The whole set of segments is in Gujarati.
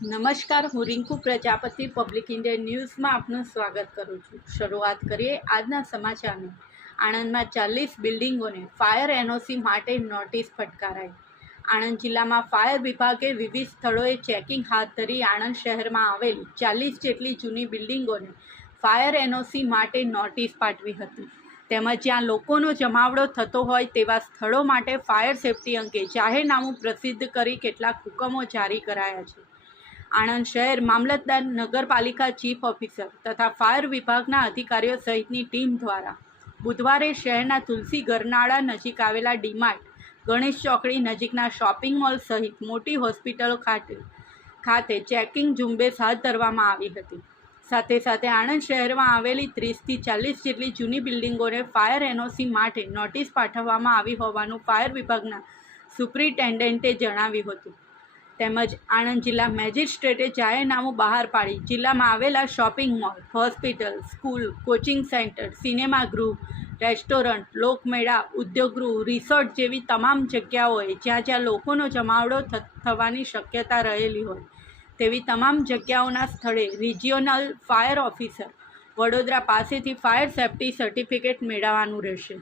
નમસ્કાર, હું રિંકુ પ્રજાપતિ પબ્લિક ઇન્ડિયા ન્યૂઝમાં આપનું સ્વાગત કરું છું। શરૂઆત કરીએ આજના સમાચારની। આણંદમાં 40 બિલ્ડિંગોને ફાયર એનઓસી માટે નોટિસ ફટકારાઈ। આણંદ જિલ્લામાં ફાયર વિભાગે વિવિધ સ્થળોએ ચેકિંગ હાથ ધરી આણંદ શહેરમાં આવેલી 40 જેટલી જૂની બિલ્ડિંગોને ફાયર એનઓસી માટે નોટિસ પાઠવી હતી। તેમજ જ્યાં લોકોનો જમાવડો થતો હોય તેવા સ્થળો માટે ફાયર સેફટી અંગે જાહેરનામું પ્રસિદ્ધ કરી કેટલાક હુકમો જારી કરાયા છે। આણંદ શહેર મામલતદાર, નગરપાલિકા ચીફ ઓફિસર તથા ફાયર વિભાગના અધિકારીઓ સહિતની ટીમ દ્વારા બુધવારે શહેરના તુલસી ગરનાળા નજીક આવેલા ડીમાર્ટ, ગણેશ ચોકડી નજીકના શોપિંગ મોલ સહિત મોટી હોસ્પિટલો ખાતે ચેકિંગ ઝુંબેશ હાથ ધરવામાં આવી હતી। સાથે સાથે આણંદ શહેરમાં આવેલી 30થી 40 જેટલી જૂની બિલ્ડિંગોને ફાયર એનઓસી માટે નોટિસ પાઠવવામાં આવી હોવાનું ફાયર વિભાગના સુપ્રિન્ટેન્ડન્ટે જણાવ્યું હતું। તેમજ આણંદ જિલ્લા મેજિસ્ટ્રેટે જાહેરનામું બહાર પાડી જિલ્લામાં આવેલા shopping mall, hospital, school, coaching centre, સિનેમાગૃહ, રેસ્ટોરન્ટ, લોકમેળા, ઉદ્યોગગૃહ, રિસોર્ટ જેવી તમામ જગ્યાઓએ જ્યાં લોકોનો જમાવડો થવાની શક્યતા રહેલી હોય તેવી તમામ જગ્યાઓના સ્થળે રિજિયોનલ ફાયર ઓફિસર વડોદરા પાસેથી ફાયર સેફટી સર્ટિફિકેટ મેળવવાનું રહેશે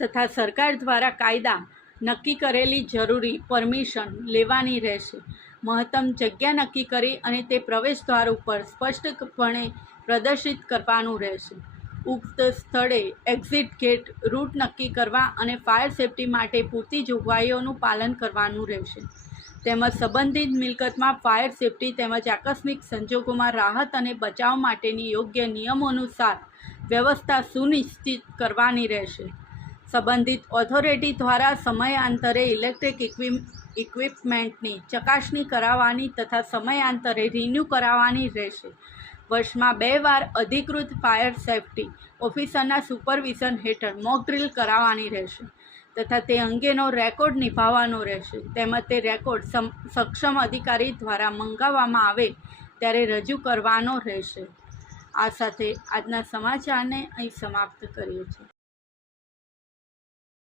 તથા સરકાર દ્વારા કાયદા નક્કી કરેલી જરૂરી પરમિશન લેવાની રહેશે। મહત્તમ જગ્યા નક્કી કરી અને તે પ્રવેશદ્વાર ઉપર સ્પષ્ટપણે પ્રદર્શિત કરવાનું રહેશે। ઉક્ત સ્થળે એક્ઝિટ ગેટ રૂટ નક્કી કરવા અને ફાયર સેફટી માટે પૂરતી જોગવાઈઓનું પાલન કરવાનું રહેશે। તેમજ સંબંધિત મિલકતમાં ફાયર સેફટી તેમજ આકસ્મિક સંજોગોમાં રાહત અને બચાવ માટેની યોગ્ય નિયમોનુસાર વ્યવસ્થા સુનિશ્ચિત કરવાની રહેશે। સંબંધિત ઓથોરિટી દ્વારા સમયાંતરે ઇલેક્ટ્રિક ઇક્વિપમેન્ટની ચકાસણી કરાવવાની તથા સમયાંતરે રિન્યૂ કરાવવાની રહેશે। વર્ષમાં 2 વાર અધિકૃત ફાયર સેફટી ઓફિસરના સુપરવિઝન હેઠળ મોક ડ્રીલ કરાવવાની રહેશે તથા તે અંગેનો રેકોર્ડ નિભાવવાનો રહેશે। તેમજ તે રેકોર્ડ સક્ષમ અધિકારી દ્વારા મંગાવવામાં આવે ત્યારે રજૂ કરવાનો રહેશે। આ સાથે આજના સમાચારને અહીં સમાપ્ત કરીએ છીએ।